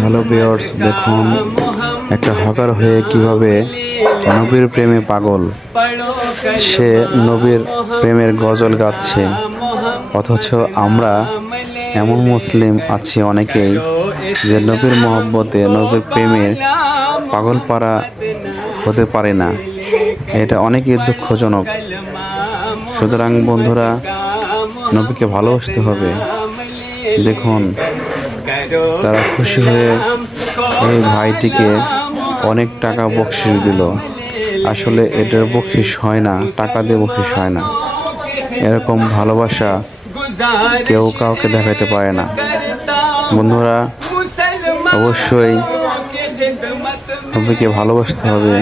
Hello বিয়ার্স দেখুন, একটা hawker হয়ে কীভাবে নবীর প্রেমে পাগল। সে নবীর প্রেমের গজল গাচ্ছে। অথচ আমরা এমন মুসলিম আছি অনেকেই যে নবীর মহব্বতে, নবীর প্রেমের পাগল পারা হতে পারে না। এটা অনেকই দুঃখজনক। সুতরাং বন্ধুরা, নবীকে ভালোবাসতে হবে। দেখুন তারা খুশি হয়ে এই ভাইটিকে অনেক টাকা বকশিস দিল। আসলে এটার বকশিস হয় না, টাকা দিয়ে বকশিস হয় না। এরকম ভালোবাসা কেউ কাউকে দেখাতে পারে না। বন্ধুরা, অবশ্যই নবীকে ভালোবাসতে হবে।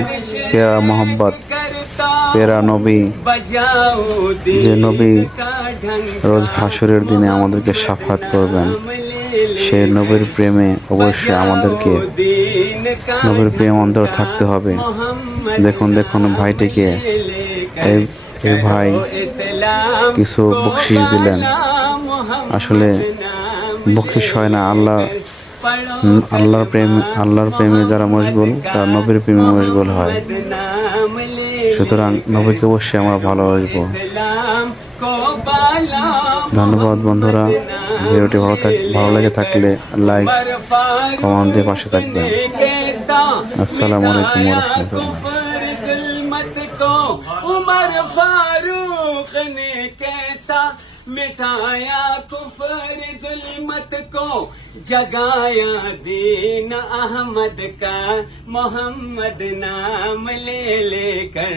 পেরা মোহাম্মত পেরা নবী, যে নবী রোজ হাসরের দিনে আমাদেরকে সাফাত করবেন। সেই নবীর প্রেমে অবশ্যই আমাদেরকে নবীর প্রেম অন্তর থাকতে হবে। দেখুন দেখুন ভাইটিকে। এই ভাই কিছু বকশিস দিলেন। আসলে বকশিস হয় না, আল্লাহ, আল্লাহর প্রেম, আল্লাহর প্রেমে যারা মশগুল, তারা নবীর প্রেমে মশগুল হয়। সুতরাং নবীকে অবশ্যই আমরা ভালোবাসবো। ধন্যবাদ বন্ধুরা, ভিডিওটি ভালো থাক ভালো লেগে থাকলে লাইক কমান দিয়ে পাশে থাকবেন। আসসালামু আলাইকুম مٹایا کفر ظلمت کو جگایا دین احمد کا محمد نام لے لے کر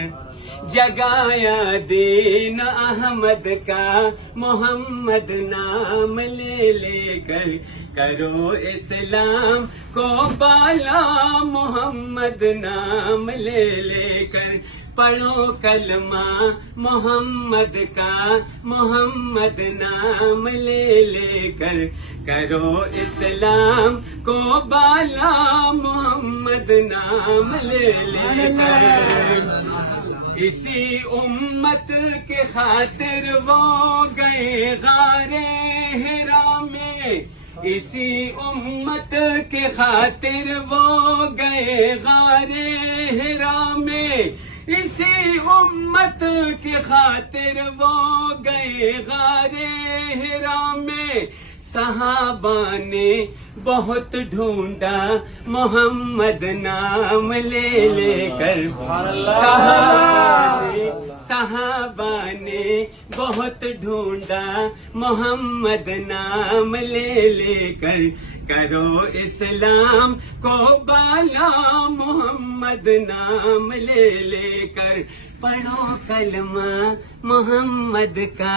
جگایا دین احمد کا محمد نام لے لے کر کرو اسلام کو بالا محمد نام لے لے کر پڑھو کلمہ محمد کا محمد نام لے لے کر کرو اسلام کو بالا محمد نام لے لے کر۔ اسی امت کے خاطر وہ گئے غارے ہرا میں۔ اسی امت کے خاطر وہ گئے غارے ہرا میں۔ اسی امت کی خاطر وہ گئے غارے ہرا میں۔ صحابہ نے بہت ڈھونڈا محمد نام لے لے کر۔ صحابہ نے بہت ڈھونڈا، محمد نام لے لے کر کرو اسلام کو بالا، محمد نام لے لے کر پڑھو کلمہ محمد کا،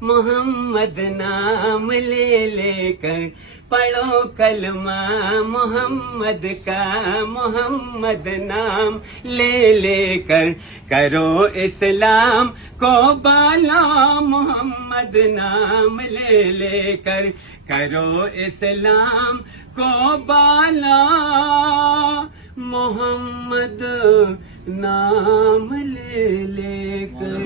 محمد نام لے لے کر پڑھو کلمہ محمد کا، محمد نام لے لے کر کرو اسلام کو بالا मोहम्मद नाम ले लेकर करो इस्लाम को बाला मोहम्मद नाम ले लेकर